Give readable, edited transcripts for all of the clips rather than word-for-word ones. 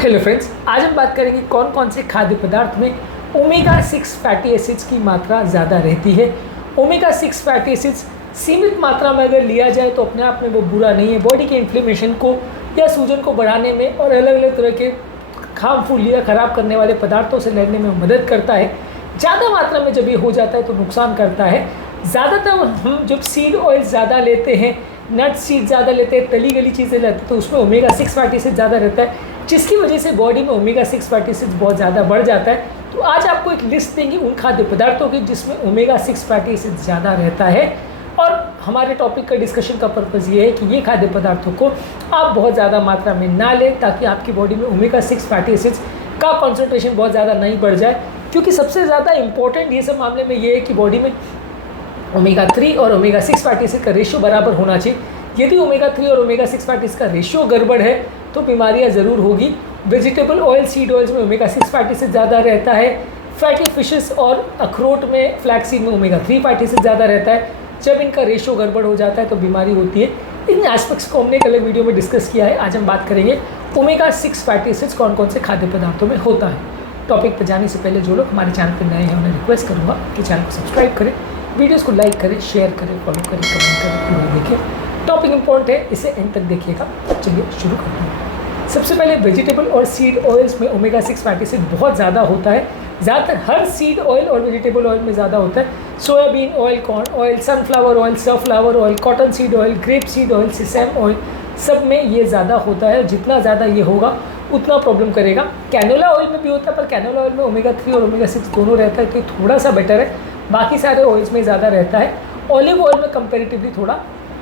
Hello friends, आज हम बात करेंगे कौन कौन से खाद्य पदार्थ में ओमेगा 6 फैटी एसिड्स की मात्रा ज़्यादा रहती है। ओमेगा 6 फैटी एसिड्स सीमित मात्रा में अगर लिया जाए तो अपने आप में वो बुरा नहीं है। बॉडी के इन्फ्लेमेशन को या सूजन को बढ़ाने में और अलग अलग तरह के हार्मफुल या ख़राब करने वाले पदार्थों से लड़ने में मदद करता है। ज़्यादा मात्रा में जब ये हो जाता है तो नुकसान करता है। ज़्यादातर हम जब सीड ऑयल ज़्यादा लेते हैं, नट सीड ज़्यादा लेते हैं, तली गली चीज़ें लेते हैं तो उसमें ओमेगा 6 फैटी एसिड ज़्यादा रहता है, जिसकी वजह से बॉडी में ओमेगा 6 फैटी एसिड बहुत ज़्यादा बढ़ जाता है। तो आज आपको एक लिस्ट देंगे उन खाद्य पदार्थों की जिसमें ओमेगा 6 फैटी एसिड ज़्यादा रहता है। और हमारे टॉपिक का डिस्कशन का पर्पज़ ये है कि ये खाद्य पदार्थों को आप बहुत ज़्यादा मात्रा में ना लें, ताकि आपकी बॉडी में ओमेगा 6 फैटी एसिड्स का कॉन्सेंट्रेशन बहुत ज़्यादा नहीं बढ़ जाए। क्योंकि सबसे ज़्यादा इंपॉर्टेंट ये सब मामले में ये है कि बॉडी में ओमेगा 3 और ओमेगा 6 फैटी एसिड का रेशियो बराबर होना चाहिए। यदि ओमेगा 3 और ओमेगा 6 फैटी एसिड का रेशियो गड़बड़ है तो बीमारियां ज़रूर होगी। वेजिटेबल ऑयल, सीड ऑयल्स में ओमेगा 6 फैटी एसिड ज़्यादा रहता है। फैटी फिशेस और अखरोट में, फ्लैक्सीड में ओमेगा 3 फैटी एसिड ज़्यादा रहता है। जब इनका रेशियो गड़बड़ हो जाता है तो बीमारी होती है। इन एस्पेक्ट्स को हमने एक अलग वीडियो में डिस्कस किया है। आज हम बात करेंगे ओमेगा 6 फैटी एसिड्स कौन कौन से खाद्य पदार्थों में होता है। टॉपिक पर जाने से पहले जो लोग हमारे चैनल पर नए हैं उन्हें रिक्वेस्ट करूँगा कि चैनल को सब्सक्राइब करें, वीडियोज़ को लाइक करें, शेयर करें, फॉलो करें, कमेंट करें, पूरा देखें। टॉपिक इंपॉर्टेंट है, इसे एंड तक देखिएगा। चलिए शुरू करते हैं। सबसे पहले वेजिटेबल और सीड ऑयल्स में ओमेगा 6 फैटी एसिड बहुत ज़्यादा होता है। ज़्यादातर हर सीड ऑयल और वेजिटेबल ऑयल में ज़्यादा होता है। Soybean oil, corn oil, sunflower oil, sunflower oil, cotton seed oil, grape seed oil, सेसम oil, सब में ये ज़्यादा होता है। जितना ज़्यादा ये होगा उतना प्रॉब्लम करेगा। कैनोला ऑयल में भी होता है, पर कैनोला ऑयल में ओमेगा 3 और ओमेगा 6 दोनों रहता है तो थोड़ा सा बेटर है। बाकी सारे ऑयल्स में ज़्यादा रहता है। ऑलिव ऑयल में कंपेरेटिवली थोड़ा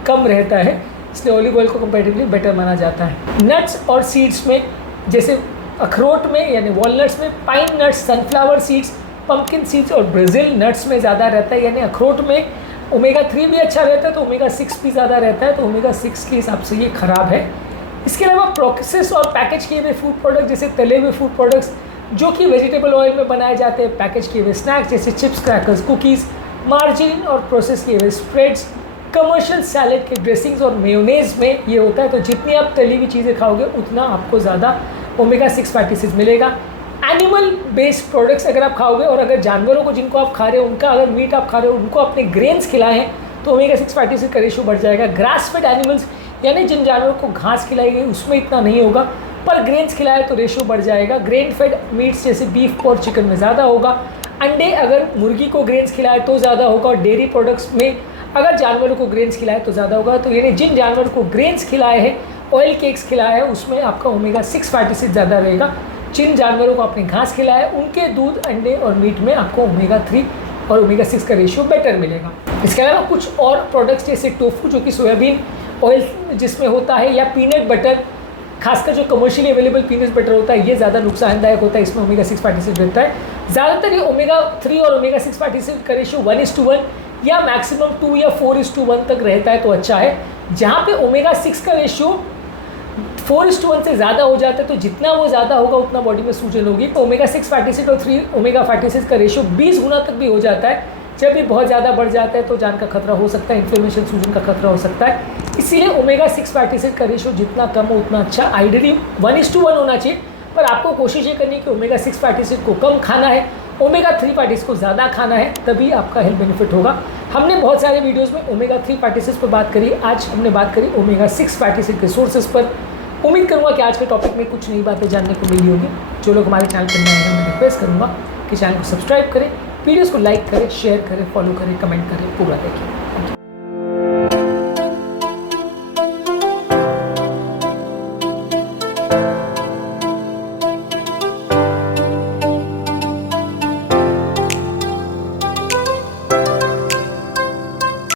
कम रहता है, इसलिए ऑलिव ऑयल को कंपैरेटिवली बेटर माना जाता है। नट्स और सीड्स में, जैसे अखरोट में यानी वॉलनट्स में pine nuts, sunflower seeds, pumpkin seeds और ब्राज़ील नट्स में ज़्यादा रहता है। यानी अखरोट में ओमेगा 3 भी अच्छा रहता है तो ओमेगा 6 भी ज़्यादा रहता है, तो ओमेगा 6 के हिसाब से ये ख़राब है। इसके अलावा प्रोसेस और पैकेज किए हुए फूड प्रोडक्ट, जैसे तले हुए फूड प्रोडक्ट्स जो कि वेजिटेबल ऑयल में बनाए जाते हैं, पैकेज किए हुए स्नैक्स जैसे चिप्स, क्रैकर्स, कुकीज़, मार्जिन और प्रोसेस किए हुए स्प्रेड्स, कमर्शियल सैलेड के ड्रेसिंग्स और मेयोनेज़ में ये होता है। तो जितनी आप तली हुई चीज़ें खाओगे उतना आपको ज़्यादा ओमेगा 6 फैटी एसिड मिलेगा। एनिमल बेस्ड प्रोडक्ट्स अगर आप खाओगे, और अगर जानवरों को जिनको आप खा रहे हो उनका अगर मीट आप खा रहे हो उनको अपने ग्रेन्स खिलाए हैं तो ओमेगा 6 फैटी एसिड का रेशियो बढ़ जाएगा। ग्रास फेड एनिमल्स यानी जिन जानवरों को घास खिलाई गई उसमें इतना नहीं होगा, पर ग्रेन्स खिलाए तो रेशियो बढ़ जाएगा। ग्रेन फेड मीट्स जैसे बीफ और चिकन में ज़्यादा होगा। अंडे अगर मुर्गी को ग्रेन्स खिलाए तो ज़्यादा होगा, और डेयरी प्रोडक्ट्स में अगर जानवरों को ग्रेन्स खिलाए तो ज़्यादा होगा। तो यानी जिन जानवरों को ग्रेन्स खिलाए हैं, ऑयल केक्स खिलाए हैं, उसमें आपका ओमेगा 6 फैटी एसिड ज़्यादा रहेगा। जिन जानवरों को आपने घास खिलाया है उनके दूध, अंडे और मीट में आपको ओमेगा 3 और ओमेगा 6 का रेशियो बेटर मिलेगा। इसके अलावा कुछ और प्रोडक्ट्स जैसे टोफू जो कि सोयाबीन ऑयल जिसमें होता है, या पीनट बटर, खासकर जो कमर्शियली अवेलेबल पीनट बटर होता है ये ज़्यादा नुकसानदायक होता है, इसमें ओमेगा 6 फैटी एसिड रहता है। ज़्यादातर ये ओमेगा 3 और ओमेगा 6 फैटी एसिड का रेशियो 1:1 या मैक्सिमम 2 या 4:1 तक रहता है तो अच्छा है। जहाँ पे ओमेगा 6 का रेशियो 4:1 से ज़्यादा हो जाता है तो जितना वो ज़्यादा होगा उतना बॉडी में सूजन होगी। तो ओमेगा 6 फैटी एसिड और 3 ओमेगा फैटी एसिड का रेशियो 20 गुना तक भी हो जाता है। जब भी बहुत ज़्यादा बढ़ जाता है तो जान का खतरा हो सकता है, इन्फ्लेमेशन, सूजन का खतरा हो सकता है। इसीलिए ओमेगा 6 फैटी एसिड का रेशियो जितना कम हो उतना अच्छा। आइडियली 1:1 होना चाहिए, पर आपको कोशिश ये करनी है कि ओमेगा 6 फैटी एसिड को कम खाना है, ओमेगा 3 फैटी एसिड को ज़्यादा खाना है, तभी आपका हेल्थ बेनिफिट होगा। हमने बहुत सारे वीडियोज़ में ओमेगा 3 फैटी एसिड पर बात करी, आज हमने बात करी ओमेगा 6 फैटी एसिड के सोर्सेज पर। उम्मीद करूँगा कि आज के टॉपिक में कुछ नई बातें जानने को मिली होगी। जो लोग हमारे चैनल पर नए हैं मैं रिक्वेस्ट करूँगा कि चैनल को सब्सक्राइब करें, वीडियोज़ को लाइक करें, शेयर करें, फॉलो करें, कमेंट करें, पूरा देखें।